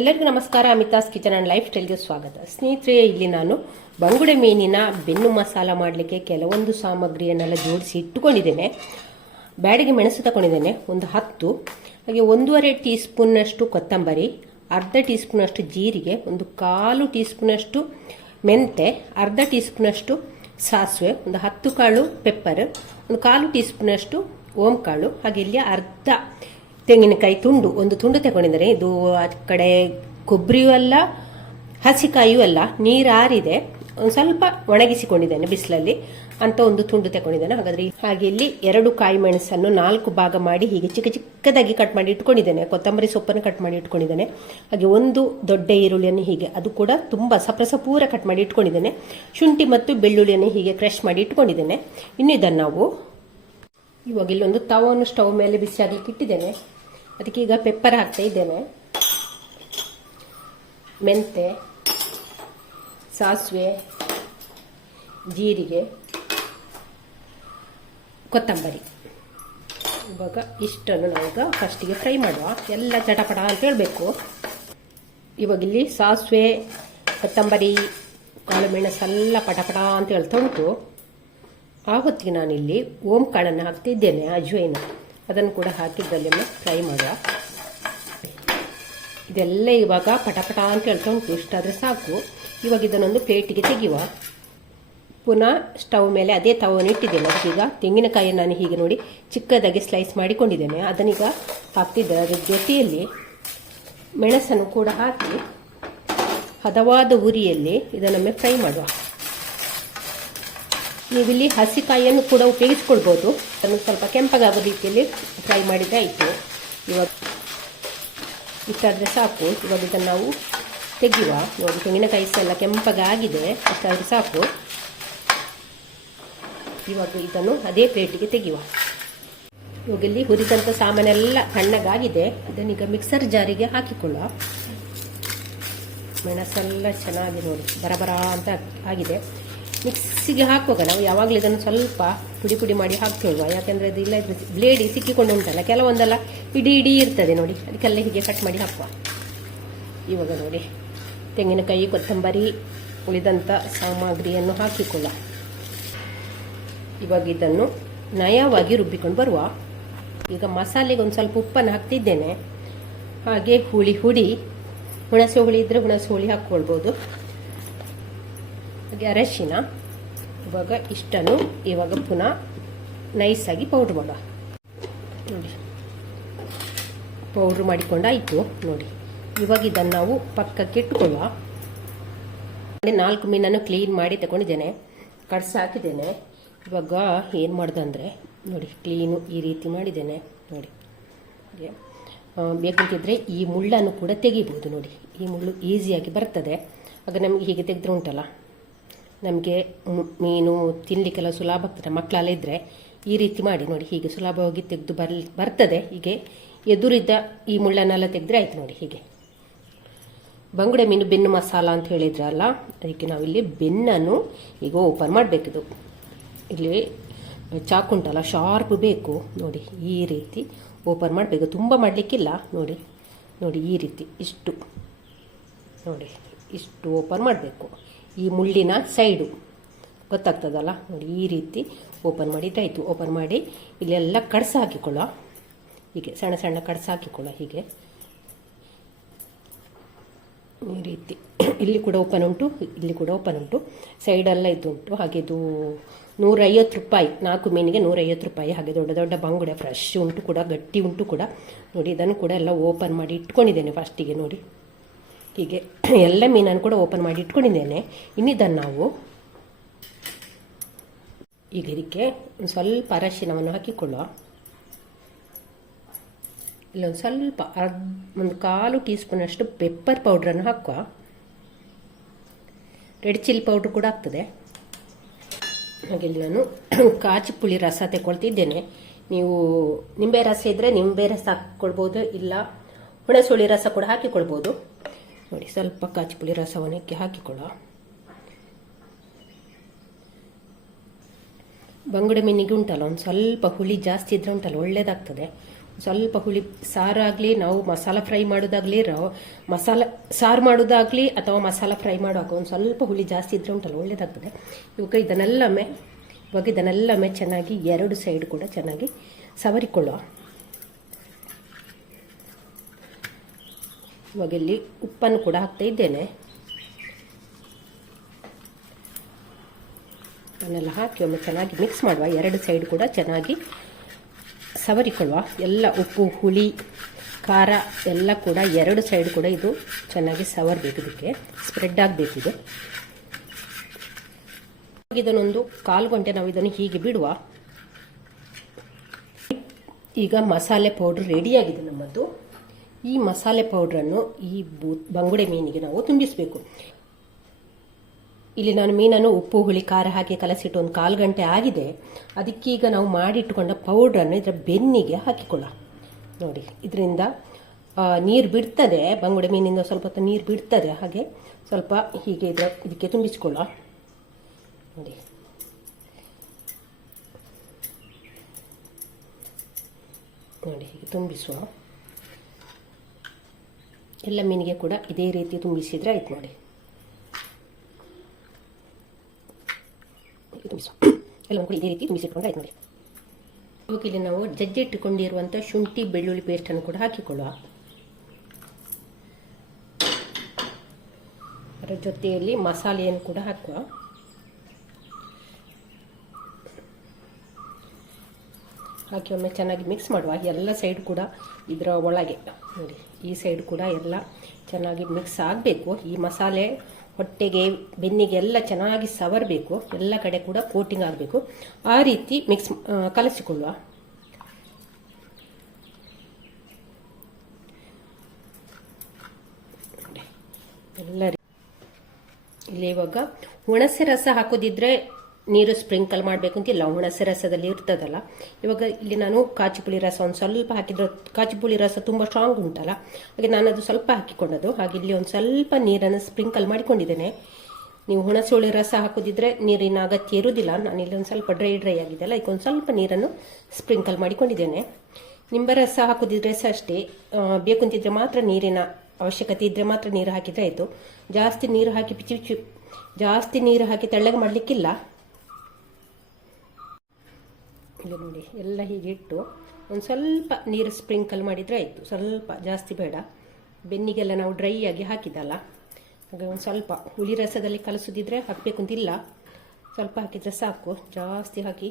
ಎಲ್ಲರಿಗೂ ನಮಸ್ಕಾರ. Amitha's kitchen and life ಸ್ಟೈಲ್ಗೆ ಸ್ವಾಗತ. ಸ್ನೇಹಿತರೆ, ಇಲ್ಲಿ ನಾನು ಬಂಗುಡೆ ಮೀನಿನ ಬೆನ್ನು ಮಸಾಲ ಮಾಡಲಿಕ್ಕೆ ಕೆಲವೊಂದು ಸಾಮಗ್ರಿಯನ್ನೆಲ್ಲ ಜೋಡಿಸಿ ಇಟ್ಟುಕೊಂಡಿದ್ದೇನೆ. ಬ್ಯಾಡಿಗೆ ಮೆಣಸು ತಗೊಂಡಿದ್ದೇನೆ, ಒಂದು 10, ಹಾಗೆ 1.5 ಟೀ ಸ್ಪೂನ್ನಷ್ಟು ಕೊತ್ತಂಬರಿ, ಅರ್ಧ ಟೀ ಸ್ಪೂನಷ್ಟು ಜೀರಿಗೆ, ಒಂದು 1/4 ಟೀ ಸ್ಪೂನಷ್ಟು ಮೆಂತೆ, ಅರ್ಧ ಟೀ ಸ್ಪೂನಷ್ಟು ಸಾಸಿವೆ, ಒಂದು 10 ಕಾಳು ಪೆಪ್ಪರ್, ಒಂದು 1/4 ಟೀ ಸ್ಪೂನಷ್ಟು ಓಂಕಾಳು, ಹಾಗೆ ಇಲ್ಲಿ ಅರ್ಧ ತೆಂಗಿನಕಾಯಿ ಒಂದು ತುಂಡು ತಗೊಂಡಿದ್ದಾರೆ. ಇದು ಆ ಕಡೆ ಕೊಬ್ಬರಿಯೂ ಅಲ್ಲ, ಹಸಿಕಾಯಿಯೂ ಅಲ್ಲ, ನೀರಾರಿದೆ, ಒಂದು ಸ್ವಲ್ಪ ಒಣಗಿಸಿಕೊಂಡಿದ್ದೇನೆ ಬಿಸಿಲಲ್ಲಿ ಅಂತ ಒಂದು ತುಂಡು ತಗೊಂಡಿದ್ದೇನೆ. ಹಾಗೆ ಇಲ್ಲಿ 2 ಕಾಯಿ ಮೆಣಸನ್ನು 4 ಭಾಗ ಮಾಡಿ ಹೀಗೆ ಚಿಕ್ಕ ಚಿಕ್ಕದಾಗಿ ಕಟ್ ಮಾಡಿ ಇಟ್ಕೊಂಡಿದ್ದೇನೆ. ಕೊತ್ತಂಬರಿ ಸೊಪ್ಪನ್ನು ಕಟ್ ಮಾಡಿ ಇಟ್ಕೊಂಡಿದ್ದೇನೆ. ಹಾಗೆ ಒಂದು ದೊಡ್ಡ ಈರುಳ್ಳಿಯನ್ನು ಹೀಗೆ, ಅದು ಕೂಡ ತುಂಬಾ ಸಪೂರ ಕಟ್ ಮಾಡಿ ಇಟ್ಕೊಂಡಿದ್ದೇನೆ. ಶುಂಠಿ ಮತ್ತು ಬೆಳ್ಳುಳ್ಳಿಯನ್ನು ಹೀಗೆ ಕ್ರಶ್ ಮಾಡಿ ಇಟ್ಕೊಂಡಿದ್ದೇನೆ. ಇನ್ನು ಇದನ್ನು ನಾವು ಇವಾಗ ಇಲ್ಲೊಂದು ತವವನ್ನು ಸ್ಟವ್ ಮೇಲೆ ಬಿಸಿ ಆಗ್ಲಿಕ್ಕೆ ಇಟ್ಟಿದ್ದೇನೆ. ಅದಕ್ಕೆ ಈಗ ಪೆಪ್ಪರ್ ಹಾಕ್ತಾ ಇದ್ದೇನೆ, ಮೆಂತೆ, ಸಾಸಿವೆ, ಜೀರಿಗೆ, ಕೊತ್ತಂಬರಿ. ಇವಾಗ ಇಷ್ಟನ್ನು ನಾವೀಗ ಫಸ್ಟಿಗೆ ಫ್ರೈ ಮಾಡುವ. ಎಲ್ಲ ಚಟಪಟ ಅಂತ ಹೇಳಬೇಕು. ಇವಾಗ ಇಲ್ಲಿ ಸಾಸಿವೆ, ಕೊತ್ತಂಬರಿ, ಕಾಳು ಮೆಣಸೆಲ್ಲ ಪಟಪಟ ಅಂತ ಹೇಳ್ತಾ ಉಂಟು. ಆ ಹೊತ್ತಿಗೆ ನಾನಿಲ್ಲಿ ಓಂಕಾಳನ್ನು ಹಾಕ್ತಿದ್ದೇನೆ, ಅಜ್ವೈನ, ಅದನ್ನು ಕೂಡ ಹಾಕಿದ್ದಲ್ಲಿ ಫ್ರೈ ಮಾಡುವ. ಇದೆಲ್ಲ ಇವಾಗ ಪಟಪಟ ಅಂತ ಹೇಳ್ತಾ ಉಂಟು. ಇಷ್ಟಾದರೆ ಸಾಕು. ಇವಾಗ ಇದನ್ನೊಂದು ಪ್ಲೇಟಿಗೆ ತೆಗೆಯುವ. ಪುನಃ ಸ್ಟವ್ ಮೇಲೆ ಅದೇ ತವವನ್ನು ಇಟ್ಟಿದ್ದೇನೆ. ಅದಕ್ಕೀಗ ತೆಂಗಿನಕಾಯಿಯನ್ನು ನಾನು ಹೀಗೆ ನೋಡಿ ಚಿಕ್ಕದಾಗಿ ಸ್ಲೈಸ್ ಮಾಡಿಕೊಂಡಿದ್ದೇನೆ, ಅದನ್ನೀಗ ಹಾಕ್ತಿದ್ದೆ. ಅದರ ಜೊತೆಯಲ್ಲಿ ಮೆಣಸನ್ನು ಕೂಡ ಹಾಕಿ ಹದವಾದ ಉರಿಯಲ್ಲಿ ಇದನ್ನೊಮ್ಮೆ ಫ್ರೈ ಮಾಡುವ. ನೀವಿಲ್ಲಿ ಹಸಿಕಾಯಿಯನ್ನು ಕೂಡ ಉಪಯೋಗಿಸ್ಕೊಳ್ಬೋದು. ಅದನ್ನು ಸ್ವಲ್ಪ ಕೆಂಪಗಾಗೋ ರೀತಿಯಲ್ಲಿ ಫ್ರೈ ಮಾಡಿದ್ರೆ ಆಯಿತು. ಇವಾಗ ಇಷ್ಟಾದರೆ ಸಾಕು. ಇವಾಗ ಇದನ್ನು ನಾವು ತೆಗೆಯುವ. ನೋಡಿ, ತೆಂಗಿನಕಾಯಿ ಎಲ್ಲ ಕೆಂಪಗಾಗಿದೆ, ಇಷ್ಟಾದರೆ ಸಾಕು. ಇವಾಗ ಇದನ್ನು ಅದೇ ಪ್ಲೇಟಿಗೆ ತೆಗೆಯುವ. ಇವಾಗ ಇಲ್ಲಿ ಹುರಿದಂಥ ಸಾಮಾನೆಲ್ಲ ತಣ್ಣಗಾಗಿದೆ. ಇದನ್ನೀಗ ಮಿಕ್ಸರ್ ಜಾರಿಗೆ ಹಾಕಿಕೊಳ್ಳುವ. ಮೆಣಸೆಲ್ಲ ಚೆನ್ನಾಗಿ ನೋಡಿ ಬರಬರ ಅಂತ ಆಗಿದೆ. ಮಿಕ್ಸಿಗೆ ಹಾಕುವಾಗ ನಾವು ಯಾವಾಗಲೂ ಇದನ್ನು ಸ್ವಲ್ಪ ಪುಡಿ ಮಾಡಿ ಹಾಕ್ಕೊಳ್ಳುವ. ಯಾಕೆಂದರೆ ಅದು ಇಲ್ಲ ಬ್ಲೇಡಿ ಸಿಕ್ಕಿಕೊಂಡು ಉಂಟಲ್ಲ, ಕೆಲವೊಂದೆಲ್ಲ ಇಡೀ ಇರ್ತದೆ ನೋಡಿ, ಅದಕ್ಕೆಲ್ಲ ಹೀಗೆ ಕಟ್ ಮಾಡಿ ಹಾಕುವ. ಇವಾಗ ನೋಡಿ ತೆಂಗಿನಕಾಯಿ, ಕೊತ್ತಂಬರಿ, ಉಳಿದಂಥ ಸಾಮಗ್ರಿಯನ್ನು ಹಾಕಿಕೊಳ್ಳ. ಇವಾಗ ಇದನ್ನು ನಯವಾಗಿ ರುಬ್ಬಿಕೊಂಡು ಬರುವ. ಈಗ ಮಸಾಲೆಗೆ ಒಂದು ಸ್ವಲ್ಪ ಉಪ್ಪನ್ನು ಹಾಕ್ತಿದ್ದೇನೆ. ಹಾಗೆ ಹುಳಿ ಹುಣಸೆ ಹುಳಿ ಇದ್ದರೆ ಹುಣಸೆ ಹುಳಿ ಹಾಕ್ಕೊಳ್ಬೋದು. ಹಾಗೆ ಅರಶಿನ. ಇವಾಗ ಇಷ್ಟನ್ನು ಇವಾಗ ಪುನಃ ನೈಸಾಗಿ ಪೌಡ್ರ್ ಮಾಡುವ. ನೋಡಿ, ಪೌಡ್ರ್ ಮಾಡಿಕೊಂಡಾಯಿತು ನೋಡಿ. ಇವಾಗ ಇದನ್ನು ನಾವು ಪಕ್ಕಕ್ಕೆ ಇಟ್ಟುಕೊಳ್ಳುವ. 4 ಮೀನನ್ನು ಕ್ಲೀನ್ ಮಾಡಿ ತಗೊಂಡಿದ್ದೇನೆ, ಕಡ್ಸಿ ಹಾಕಿದ್ದೇನೆ. ಇವಾಗ ಏನು ಮಾಡ್ದಂದರೆ ನೋಡಿ, ಕ್ಲೀನು ಈ ರೀತಿ ಮಾಡಿದ್ದೇನೆ ನೋಡಿ. ಬೇಕಂತಿದ್ರೆ ಈ ಮುಳ್ಳನ್ನು ಕೂಡ ತೆಗಿಬೋದು. ನೋಡಿ, ಈ ಮುಳ್ಳು ಈಸಿಯಾಗಿ ಬರ್ತದೆ. ಆಗ ನಮಗೆ ಹೀಗೆ ತೆಗೆದ್ರೆ ಉಂಟಲ್ಲ, ನಮಗೆ ಮೀನು ತಿನ್ನಲಿಕ್ಕೆಲ್ಲ ಸುಲಭ ಆಗ್ತದೆ. ಮಕ್ಕಳೆಲ್ಲ ಇದ್ದರೆ ಈ ರೀತಿ ಮಾಡಿ ನೋಡಿ, ಹೀಗೆ ಸುಲಭವಾಗಿ ತೆಗೆದು ಬರ್ತದೆ. ಹೀಗೆ ಎದುರಿದ್ದ ಈ ಮುಳ್ಳನ್ನೆಲ್ಲ ತೆಗೆದ್ರೆ ಆಯ್ತು ನೋಡಿ. ಹೀಗೆ ಬಂಗುಡೆ ಮೀನು ಬೆನ್ನು ಮಸಾಲ ಅಂತ ಹೇಳಿದ್ರಲ್ಲ, ಅದಕ್ಕೆ ನಾವಿಲ್ಲಿ ಬೆನ್ನನ್ನು ಈಗ ಓಪನ್ ಮಾಡಬೇಕಿದು. ಇಲ್ಲಿ ಚಾಕುಂಟಲ್ಲ, ಶಾರ್ಪ್ ಬೇಕು ನೋಡಿ. ಈ ರೀತಿ ಓಪನ್ ಮಾಡಬೇಕು, ತುಂಬ ಮಾಡಲಿಕ್ಕಿಲ್ಲ. ನೋಡಿ ಈ ರೀತಿ ಇಷ್ಟು ನೋಡಿ, ಇಷ್ಟು ಓಪನ್ ಮಾಡಬೇಕು. ಈ ಮುಳ್ಳಿನ ಸೈಡು ಗೊತ್ತಾಗ್ತದಲ್ಲ ನೋಡಿ, ಈ ರೀತಿ ಓಪನ್ ಮಾಡಿದ್ದಾಯಿತು. ಓಪನ್ ಮಾಡಿ ಇಲ್ಲೆಲ್ಲ ಕಡ್ಸು ಹಾಕಿಕೊಳ್ಳೋ. ಹೀಗೆ ಸಣ್ಣ ಸಣ್ಣ ಕಡ್ಸು ಹಾಕಿಕೊಳ್ಳೋ. ಹೀಗೆ ಈ ರೀತಿ ಇಲ್ಲಿ ಕೂಡ ಓಪನ್ ಉಂಟು, ಇಲ್ಲಿ ಕೂಡ ಓಪನ್ ಉಂಟು, ಸೈಡೆಲ್ಲ ಇದ್ದುಂಟು. ಹಾಗೆ ಇದು 150 ರೂಪಾಯಿ, 4 ಮೀನಿಗೆ 150 ರೂಪಾಯಿ. ಹಾಗೆ ದೊಡ್ಡ ದೊಡ್ಡ ಬಂಗುಡೆ ಫ್ರೆಶ್ ಉಂಟು ಕೂಡ, ಗಟ್ಟಿ ಉಂಟು ಕೂಡ ನೋಡಿ. ಇದನ್ನು ಕೂಡ ಎಲ್ಲ ಓಪನ್ ಮಾಡಿ ಇಟ್ಕೊಂಡಿದ್ದೇನೆ ಫಸ್ಟಿಗೆ ನೋಡಿ. ಹೀಗೆ ಎಲ್ಲ ಮೀನನ್ನು ಕೂಡ ಓಪನ್ ಮಾಡಿ ಇಟ್ಕೊಂಡಿದ್ದೇನೆ. ಇನ್ನಿದನ್ನು ನಾವು ಈಗ ಇದಕ್ಕೆ ಒಂದು ಸ್ವಲ್ಪ ಅರಶಿನವನ್ನು ಹಾಕಿಕೊಳ್ಳುವ. ಇಲ್ಲೊಂದು ಸ್ವಲ್ಪ ಒಂದು 1/4 ಟೀ ಸ್ಪೂನಷ್ಟು ಪೆಪ್ಪರ್ ಪೌಡ್ರನ್ನು ಹಾಕುವ. ರೆಡ್ ಚಿಲ್ಲಿ ಪೌಡ್ರ್ ಕೂಡ ಆಗ್ತದೆ. ಹಾಗೆ ಇಲ್ಲಿ ನಾನು ಕಾಚಿ ಪುಳಿ ರಸ ತಗೊಳ್ತಿದ್ದೇನೆ. ನೀವು ನಿಂಬೆ ರಸ ಇದ್ದರೆ ನಿಂಬೆ ರಸ ಹಾಕ್ಕೊಳ್ಬೋದು, ಇಲ್ಲ ಹುಣಸುಳಿ ರಸ ಕೂಡ ಹಾಕಿಕೊಳ್ಬೋದು ನೋಡಿ. ಸ್ವಲ್ಪ ಕಾಚಿ ಪುಳಿ ರಸವನ್ನು ಹಾಕಿಕೊಳ್ಳುವ. ಬಂಗುಡೆ ಮೀನಿಗೆ ಉಂಟಲ್ಲ, ಒಂದು ಸ್ವಲ್ಪ ಹುಳಿ ಜಾಸ್ತಿ ಇದ್ರೆ ಉಂಟಲ್ಲ ಒಳ್ಳೇದಾಗ್ತದೆ. ಸ್ವಲ್ಪ ಹುಳಿ ಸಾರಾಗಲಿ, ನಾವು ಮಸಾಲ ಫ್ರೈ ಮಾಡೋದಾಗಲಿ, ಮಸಾಲ ಸಾರು ಮಾಡೋದಾಗಲಿ ಅಥವಾ ಮಸಾಲ ಫ್ರೈ ಮಾಡುವಾಗ ಒಂದು ಸ್ವಲ್ಪ ಹುಳಿ ಜಾಸ್ತಿ ಇದ್ರೆ ಉಂಟಲ್ಲ ಒಳ್ಳೇದಾಗ್ತದೆ. ಇವಾಗ ಇದನ್ನೆಲ್ಲಮೇ ಚೆನ್ನಾಗಿ ಎರಡು ಸೈಡ್ ಕೂಡ ಚೆನ್ನಾಗಿ ಸವರಿಕೊಳ್ಳುವ. ಇವಾಗ ಇಲ್ಲಿ ಉಪ್ಪನ್ನು ಕೂಡ ಹಾಕ್ತಾ ಇದ್ದೇನೆ. ಅದನ್ನೆಲ್ಲ ಹಾಕಿ ಒಮ್ಮೆ ಚೆನ್ನಾಗಿ ಮಿಕ್ಸ್ ಮಾಡುವ. ಎರಡು ಸೈಡ್ ಕೂಡ ಚೆನ್ನಾಗಿ ಸವರಿಕೊಳ್ಳುವ. ಎಲ್ಲ ಉಪ್ಪು, ಹುಳಿ, ಖಾರ ಎಲ್ಲ ಕೂಡ ಎರಡು ಸೈಡ್ ಕೂಡ ಇದು ಚೆನ್ನಾಗಿ ಸವರಬೇಕು. ಇದಕ್ಕೆ ಸ್ಪ್ರೆಡ್ ಆಗಬೇಕಿದೆ. ಇದನ್ನೊಂದು 1/4 ಗಂಟೆ ನಾವು ಇದನ್ನು ಹೀಗೆ ಬಿಡುವ. ಈಗ ಮಸಾಲೆ ಪೌಡ್ರ್ ರೆಡಿಯಾಗಿದೆ ನಮ್ಮದು. ಈ ಮಸಾಲೆ ಪೌಡ್ರನ್ನು ಈ ಬಂಗುಡೆ ಮೀನಿಗೆ ನಾವು ತುಂಬಿಸಬೇಕು. ಇಲ್ಲಿ ನಾನು ಮೀನನ್ನು ಉಪ್ಪು, ಹುಳಿ, ಖಾರ ಹಾಕಿ ಕಲಸಿಟ್ಟು ಒಂದು 1/4 ಗಂಟೆ ಆಗಿದೆ. ಅದಕ್ಕೀಗ ನಾವು ಮಾಡಿಟ್ಟುಕೊಂಡ ಪೌಡ್ರನ್ನು ಇದರ ಬೆನ್ನಿಗೆ ಹಾಕಿಕೊಳ್ಳ. ನೋಡಿ, ಇದರಿಂದ ನೀರು ಬಿಡ್ತದೆ, ಬಂಗುಡೆ ಮೀನಿಂದ ಸ್ವಲ್ಪ ಹೊತ್ತು ನೀರು ಬಿಡ್ತದೆ. ಹಾಗೆ ಸ್ವಲ್ಪ ಹೀಗೆ ಇದಕ್ಕೆ ತುಂಬಿಸಿಕೊಳ್ಳ. ನೋಡಿ, ಹೀಗೆ ತುಂಬಿಸುವ. ಎಲ್ಲ ಮೀನಿಗೆ ಕೂಡ ಇದೇ ರೀತಿ ತುಂಬಿಸಿದ್ರೆ ಆಯ್ತು. ನೋಡಿ, ಎಲ್ಲ ಕೂಡ ಇದೇ ರೀತಿ ತುಂಬಿಸಿಟ್ಕೊಂಡ್ರೆ ಆಯ್ತು. ನೋಡಿ, ಇವಾಗ ಇಲ್ಲಿ ನಾವು ಜಜ್ಜಿಟ್ಟುಕೊಂಡಿರುವಂಥ ಶುಂಠಿ ಬೆಳ್ಳುಳ್ಳಿ ಪೇಸ್ಟನ್ನು ಕೂಡ ಹಾಕಿಕೊಳ್ಳುವ. ಅದರ ಜೊತೆಯಲ್ಲಿ ಮಸಾಲೆಯನ್ನು ಕೂಡ ಹಾಕುವ. ಹಾಕಿ ಒಮ್ಮೆ ಚೆನ್ನಾಗಿ ಮಿಕ್ಸ್ ಮಾಡುವ. ಎಲ್ಲ ಸೈಡ್ ಕೂಡ ಇದರ ಒಳಗೆ ನೋಡಿ, ಈ ಸೈಡ್ ಕೂಡ ಎಲ್ಲ ಚೆನ್ನಾಗಿ ಮಿಕ್ಸ್ ಆಗಬೇಕು. ಈ ಮಸಾಲೆ ಹೊಟ್ಟೆಗೆ, ಬೆನ್ನಿಗೆ ಎಲ್ಲ ಚೆನ್ನಾಗಿ ಸವರಬೇಕು. ಎಲ್ಲ ಕಡೆ ಕೂಡ ಕೋಟಿಂಗ್ ಆಗಬೇಕು. ಆ ರೀತಿ ಕಲಸಿಕೊಳ್ಳುವ. ಎಲ್ಲ ಇಲ್ಲಿ ಇವಾಗ ಹುಣಸೆ ರಸ ಹಾಕೋದಿದ್ರೆ ನೀರು ಸ್ಪ್ರಿಂಕಲ್ ಮಾಡಬೇಕು ಅಂತಿಲ್ಲ, ಹುಣಸೆ ರಸದಲ್ಲಿ ಇರ್ತದಲ್ಲ. ಇವಾಗ ಇಲ್ಲಿ ನಾನು ಕಾಚಿಪುಳಿ ರಸ ಒಂದು ಸ್ವಲ್ಪ ಹಾಕಿದ್ರೆ, ಕಾಚಿಪುಳಿ ರಸ ತುಂಬ ಸ್ಟ್ರಾಂಗ್ ಉಂಟಲ್ಲ, ಹಾಗೆ ನಾನು ಅದು ಸ್ವಲ್ಪ ಹಾಕಿಕೊಂಡದ್ದು. ಹಾಗೆ ಇಲ್ಲಿ ಒಂದು ಸ್ವಲ್ಪ ನೀರನ್ನು ಸ್ಪ್ರಿಂಕಲ್ ಮಾಡಿಕೊಂಡಿದ್ದೇನೆ. ನೀವು ಹುಣಸೆ ಹುಳಿ ರಸ ಹಾಕೋದಿದ್ರೆ ನೀರಿನ ಅಗತ್ಯ ಇರುವುದಿಲ್ಲ. ನಾನು ಇಲ್ಲಿ ಒಂದು ಸ್ವಲ್ಪ ಡ್ರೈ ಆಗಿದೆಯಲ್ಲ, ಈಗ ಒಂದು ಸ್ವಲ್ಪ ನೀರನ್ನು ಸ್ಪ್ರಿಂಕಲ್ ಮಾಡಿಕೊಂಡಿದ್ದೇನೆ. ನಿಂಬೆ ರಸ ಹಾಕೋದಿದ್ರೆ ಸಹ ಅಷ್ಟೇ, ಬೇಕು ಅಂತಿದ್ರೆ ಮಾತ್ರ ನೀರಿನ ಅವಶ್ಯಕತೆ ಇದ್ರೆ ಮಾತ್ರ ನೀರು ಹಾಕಿದ್ರೆ ಆಯಿತು. ಜಾಸ್ತಿ ನೀರು ಹಾಕಿ ಜಾಸ್ತಿ ನೀರು ಹಾಕಿ ತೆಳ್ಳಗೆ ಮಾಡಲಿಕ್ಕಿಲ್ಲ. ಇಲ್ಲಿ ನೋಡಿ, ಎಲ್ಲ ಹೀಗೆ ಇಟ್ಟು ಒಂದು ಸ್ವಲ್ಪ ನೀರು ಸ್ಪ್ರಿಂಕಲ್ ಮಾಡಿದರೆ ಆಯಿತು. ಸ್ವಲ್ಪ, ಜಾಸ್ತಿ ಬೇಡ. ಬೆನ್ನಿಗೆಲ್ಲ ನಾವು ಡ್ರೈ ಆಗಿ ಹಾಕಿದಲ್ಲ, ಹಾಗೆ ಒಂದು ಸ್ವಲ್ಪ ಹುಳಿ ರಸದಲ್ಲಿ ಕಲಸೋದಿದ್ರೆ ಹಾಕಬೇಕು ಅಂತಿಲ್ಲ, ಸ್ವಲ್ಪ ಹಾಕಿದರೆ ಸಾಕು. ಜಾಸ್ತಿ ಹಾಕಿ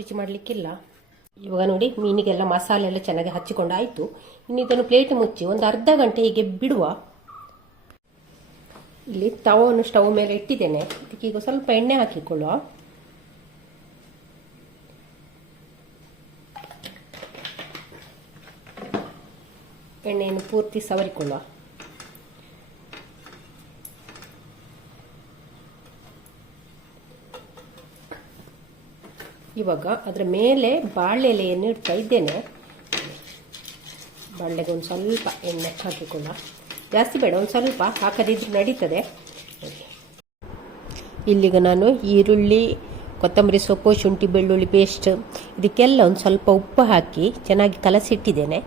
ಪಿಚಿ ಮಾಡಲಿಕ್ಕಿಲ್ಲ. ಇವಾಗ ನೋಡಿ, ಮೀನಿಗೆಲ್ಲ ಮಸಾಲೆ ಎಲ್ಲ ಚೆನ್ನಾಗಿ ಹಚ್ಚಿಕೊಂಡು ಆಯಿತು. ಇನ್ನು ಇದನ್ನು ಪ್ಲೇಟ್ ಮುಚ್ಚಿ ಒಂದು ಅರ್ಧ ಗಂಟೆ ಹೀಗೆ ಬಿಡುವ. ಇಲ್ಲಿ ತವವನ್ನು ಸ್ಟವ್ ಮೇಲೆ ಇಟ್ಟಿದ್ದೇನೆ. ಇದಕ್ಕೆ ಈಗ ಸ್ವಲ್ಪ ಎಣ್ಣೆ ಹಾಕಿಕೊಳ್ಳುವ. ಎಣ್ಣೆಯನ್ನು ಪೂರ್ತಿ ಸವರಿಕೊಳ್ಳುವ. ಇವಾಗ ಅದರ ಮೇಲೆ ಬಾಳೆ ಎಲೆಯನ್ನು ಇಡ್ತಾ ಇದ್ದೇನೆ. ಬಾಳೆಗೆ ಒಂದು ಸ್ವಲ್ಪ ಎಣ್ಣೆ ಹಾಕಿಕೊಳ್ಳುವ. ಜಾಸ್ತಿ ಬೇಡ, ಒಂದು ಸ್ವಲ್ಪ ಹಾಕದಿದ್ರೆ ನಡೀತದೆ. ಇಲ್ಲಿಗ ನಾನು ಈರುಳ್ಳಿ, ಕೊತ್ತಂಬರಿ ಸೊಪ್ಪು, ಶುಂಠಿ ಬೆಳ್ಳುಳ್ಳಿ ಪೇಸ್ಟ್ ಇದಕ್ಕೆಲ್ಲ ಒಂದು ಸ್ವಲ್ಪ ಉಪ್ಪು ಹಾಕಿ ಚೆನ್ನಾಗಿ ಕಲಸಿಟ್ಟಿದ್ದೇನೆ.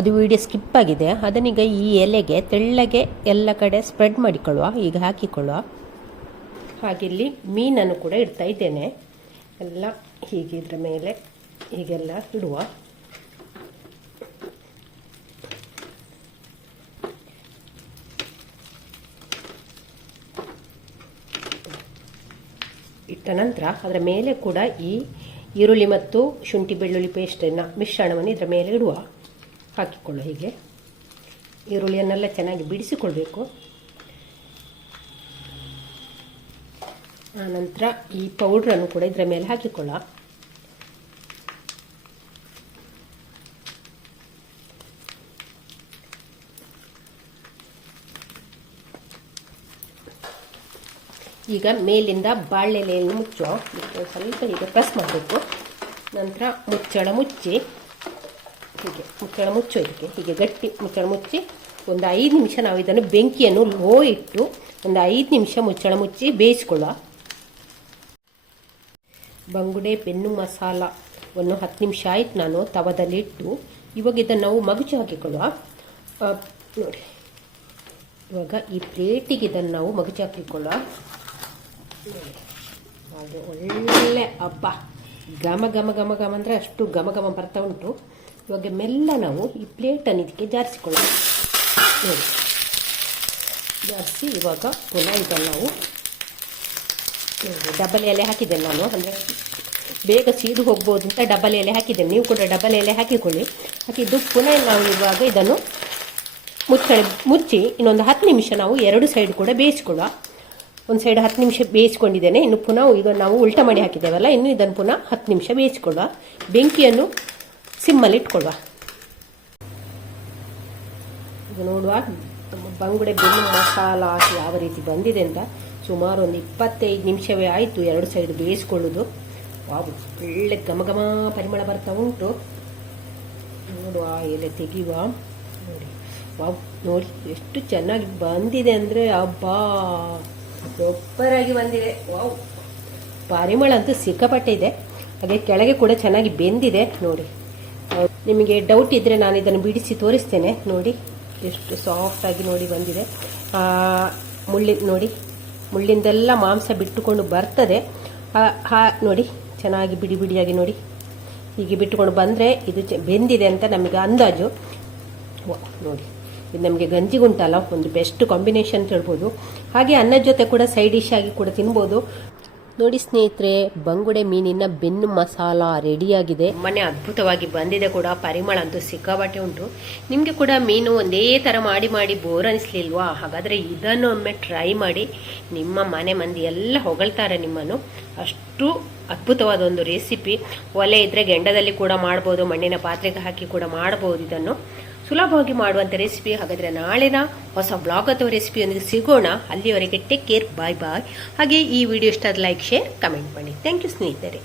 ಅದು ವಿಡಿಯೋ ಸ್ಕಿಪ್ ಆಗಿದೆ. ಅದನ್ನೀಗ ಈ ಎಲೆಗೆ ತೆಳ್ಳಗೆ ಎಲ್ಲ ಕಡೆ ಸ್ಪ್ರೆಡ್ ಮಾಡಿಕೊಳ್ಳುವ. ಈಗ ಹಾಕಿಕೊಳ್ಳುವ. ಹಾಗೆ ಇಲ್ಲಿ ಮೀನನ್ನು ಕೂಡ ಇಡ್ತಾ ಇದ್ದೇನೆ. ಎಲ್ಲ ಹೀಗೆ ಇದರ ಮೇಲೆ ಹೀಗೆಲ್ಲ ಇಡುವ. ಇಟ್ಟ ನಂತರ ಅದರ ಮೇಲೆ ಕೂಡ ಈ ಈರುಳ್ಳಿ ಮತ್ತು ಶುಂಠಿ ಬೆಳ್ಳುಳ್ಳಿ ಪೇಸ್ಟನ್ನು ಮಿಶ್ರಣವನ್ನು ಇದರ ಮೇಲೆ ಇಡುವ. ಹಾಕಿಕೊಳ್ಳು. ಹೀಗೆ ಈರುಳ್ಳಿಯನ್ನೆಲ್ಲ ಚೆನ್ನಾಗಿ ಬಿಡಿಸಿಕೊಳ್ಬೇಕು. ಆನಂತರ ಈ ಪೌಡ್ರನ್ನು ಕೂಡ ಇದರ ಮೇಲೆ ಹಾಕಿಕೊಳ್ಳ. ಈಗ ಮೇಲಿಂದ ಬಾಳೆಲೆಯನ್ನು ಮುಚ್ಚುವ. ಸ್ವಲ್ಪ ಹೀಗೆ ಪ್ರೆಸ್ ಮಾಡಬೇಕು. ನಂತರ ಮುಚ್ಚಳ ಮುಚ್ಚಿ ಹೀಗೆ ಮುಚ್ಚಳ ಮುಚ್ಚೋದಕ್ಕೆ ಹೀಗೆ ಗಟ್ಟಿ ಮುಚ್ಚಳ ಮುಚ್ಚಿ ಒಂದು 5 ನಿಮಿಷ ನಾವು ಇದನ್ನು ಬೆಂಕಿಯನ್ನು ಲೋ ಇಟ್ಟು ಒಂದು 5 ನಿಮಿಷ ಮುಚ್ಚಳ ಮುಚ್ಚಿ ಬೇಯಿಸಿಕೊಳ್ಳುವ. ಬಂಗುಡೆ ಬೆನ್ನು ಮಸಾಲವನ್ನು 10 ನಿಮಿಷ ಆಯಿತು ನಾನು ತವದಲ್ಲಿಟ್ಟು ಇವಾಗ ಇದನ್ನು ನಾವು ಮಗುಚಿ ಹಾಕಿಕೊಳ್ಳುವ. ನೋಡಿ, ಇವಾಗ ಈ ಪ್ಲೇಟಿಗೆ ಇದನ್ನು ನಾವು ಮಗುಚಿ ಹಾಕಿಕೊಳ್ಳುವ. ಹಾಗೆ ಒಳ್ಳೆ ಹಬ್ಬ ಘಮ ಘಮ ಘಮ ಘಮ ಅಂದರೆ ಅಷ್ಟು ಘಮ ಘಮ ಬರ್ತಾ ಉಂಟು. ಇವಾಗ ಮೆಲ್ಲ ನಾವು ಈ ಪ್ಲೇಟನ್ನು ಇದಕ್ಕೆ ಜಾರಿಸಿಕೊಳ್ಳೋಣ. ನೋಡಿ, ಜಾರಿಸಿ ಇವಾಗ ಪುನಃ ಇದನ್ನು ನಾವು ಡಬಲ್ ಎಲೆ ಹಾಕಿದ್ದೇನೆ ನಾನು, ಅಂದರೆ ಬೇಗ ಸೀದು ಹೋಗ್ಬೋದು ಅಂತ ಡಬಲ್ ಎಲೆ ಹಾಕಿದ್ದೇನೆ. ನೀವು ಕೂಡ ಡಬಲ್ ಎಲೆ ಹಾಕಿಕೊಳ್ಳಿ. ಹಾಕಿದ್ದು ಪುನಃ ನಾವು ಇವಾಗ ಇದನ್ನು ಮುಚ್ಚಿ ಇನ್ನೊಂದು 10 ನಿಮಿಷ ನಾವು 2 ಸೈಡ್ ಕೂಡ ಬೇಯಿಸ್ಕೊಳ್ಳುವ. ಒಂದು ಸೈಡ್ 10 ನಿಮಿಷ ಬೇಯಿಸ್ಕೊಂಡಿದ್ದೇನೆ. ಇನ್ನು ಪುನಃ ಈಗ ನಾವು ಉಲ್ಟ ಮಾಡಿ ಹಾಕಿದ್ದೇವಲ್ಲ, ಇನ್ನು ಇದನ್ನು ಪುನಃ 10 ನಿಮಿಷ ಬೇಯಿಸ್ಕೊಳ್ಳುವ. ಬೆಂಕಿಯನ್ನು ಸಿಮ್ಮಲ್ಲಿ ಇಟ್ಕೊಳ್ಳುವ. ಈಗ ನೋಡುವ ಬಂಗುಡೆ ಬೆನ್ನು ಮಸಾಲ ಯಾವ ರೀತಿ ಬಂದಿದೆ ಅಂತ. ಸುಮಾರು ಒಂದು 25 ನಿಮಿಷವೇ ಆಯಿತು 2 ಸೈಡ್ ಬೇಯಿಸ್ಕೊಳ್ಳೋದು. ವಾವ್, ಒಳ್ಳೆ ಘಮ ಘಮ ಪರಿಮಳ ಬರ್ತಾ ಉಂಟು. ನೋಡುವ, ಎಲೆ ತೆಗೆಯುವ. ನೋಡಿ, ವಾವ್, ನೋಡಿ ಎಷ್ಟು ಚೆನ್ನಾಗಿ ಬಂದಿದೆ ಅಂದರೆ ಹಬ್ಬಾ, ಸೂಪರಾಗಿ ಬಂದಿದೆ. ವಾವ್, ಪರಿಮಳ ಅಂತೂ ಸಿಕ್ಕಾಪಟ್ಟೆ ಇದೆ. ಹಾಗೆ ಕೆಳಗೆ ಕೂಡ ಚೆನ್ನಾಗಿ ಬೆಂದಿದೆ. ನೋಡಿ, ನಿಮಗೆ ಡೌಟ್ ಇದ್ದರೆ ನಾನು ಇದನ್ನು ಬಿಡಿಸಿ ತೋರಿಸ್ತೇನೆ. ನೋಡಿ ಎಷ್ಟು ಸಾಫ್ಟಾಗಿ ನೋಡಿ ಬಂದಿದೆ. ನೋಡಿ, ಮುಳ್ಳಿಂದೆಲ್ಲ ಮಾಂಸ ಬಿಟ್ಟುಕೊಂಡು ಬರ್ತದೆ. ನೋಡಿ, ಚೆನ್ನಾಗಿ ಬಿಡಿ ಬಿಡಿಯಾಗಿ ನೋಡಿ ಹೀಗೆ ಬಿಟ್ಟುಕೊಂಡು ಬಂದರೆ ಇದು ಬೆಂದಿದೆ ಅಂತ ನಮಗೆ ಅಂದಾಜು. ನೋಡಿ, ಇದು ನಮಗೆ ಗಂಜಿಗುಂಟಲ್ಲ, ಒಂದು ಬೆಸ್ಟ್ ಕಾಂಬಿನೇಷನ್ ಹೇಳ್ಬೋದು. ಹಾಗೆ ಅನ್ನದ ಜೊತೆ ಕೂಡ ಸೈಡ್ ಡಿಶ್ ಆಗಿ ಕೂಡ ತಿನ್ಬೋದು. ನೋಡಿ ಸ್ನೇಹಿತರೆ, ಬಂಗುಡೆ ಮೀನಿನ ಬೆನ್ನು ಮಸಾಲ ರೆಡಿಯಾಗಿದೆ. ಮನೆ ಅದ್ಭುತವಾಗಿ ಬಂದಿದೆ ಕೂಡ. ಪರಿಮಳ ಅಂತೂ ಸಿಕ್ಕಾಬಟ್ಟೆ ಉಂಟು. ನಿಮಗೆ ಕೂಡ ಮೀನು ಒಂದೇ ಥರ ಮಾಡಿ ಮಾಡಿ ಬೋರ್ ಅನಿಸ್ಲಿಲ್ವಾ? ಹಾಗಾದರೆ ಇದನ್ನು ಒಮ್ಮೆ ಟ್ರೈ ಮಾಡಿ. ನಿಮ್ಮ ಮನೆ ಮಂದಿ ಎಲ್ಲ ಹೊಗಳ್ತಾರೆ ನಿಮ್ಮನ್ನು. ಅಷ್ಟು ಅದ್ಭುತವಾದ ಒಂದು ರೆಸಿಪಿ. ಒಲೆ ಇದ್ದರೆ ಗೆಂಡದಲ್ಲಿ ಕೂಡ ಮಾಡ್ಬೋದು, ಮಣ್ಣಿನ ಪಾತ್ರೆಗೆ ಹಾಕಿ ಕೂಡ ಮಾಡ್ಬೋದು. ಇದನ್ನು ಸುಲಭವಾಗಿ ಮಾಡುವಂಥ ರೆಸಿಪಿ. ಹಾಗಾದರೆ ನಾಳಿನ ಹೊಸ ಬ್ಲಾಗ್ ಅಥವಾ ರೆಸಿಪಿಯೊಂದಿಗೆ ಸಿಗೋಣ. ಅಲ್ಲಿಯವರೆಗೆ ಟೇಕ್ ಕೇರ್, ಬಾಯ್ ಬಾಯ್. ಹಾಗೆ ಈ ವಿಡಿಯೋ ಇಷ್ಟ ಆದ ಲೈಕ್, ಶೇರ್, ಕಮೆಂಟ್ ಮಾಡಿ. ಥ್ಯಾಂಕ್ ಯು ಸ್ನೇಹಿತರೆ.